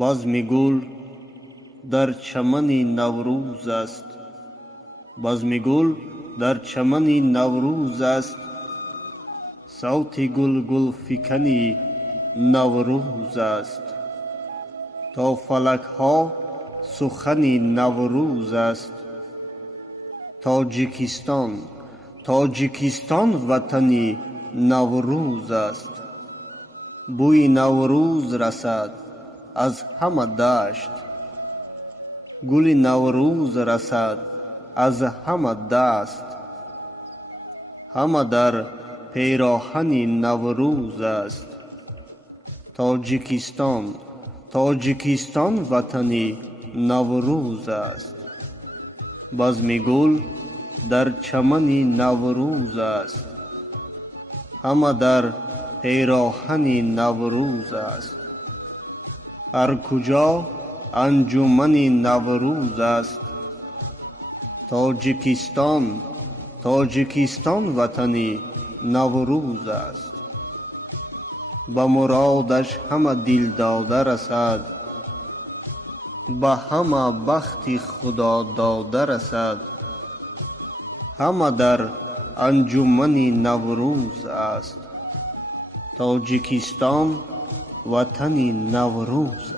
بزم گل در چمن نوروز است. بزم گل در چمن نوروز است. صوت گل گل فکنی نوروز است. تا فلک ها سخن نوروز است. تاجیکستان وطنی نوروز است. بوی نوروز رسد از همه دشت. گل نوروز رسد از همه دست. همه در پیراهن نوروز است. تاجیکستان وطنی نوروز است. بزم گل در چمن نوروز است. همه در پیراهن نوروز است. هر کجا انجمن نوروز است. تاجیکستان وطنی نوروز است. به مرادش همه دل داده رسد. به همه بخت خدا داده رسد. همه در انجمن نوروز است. تاجیکستان وطنی نوروز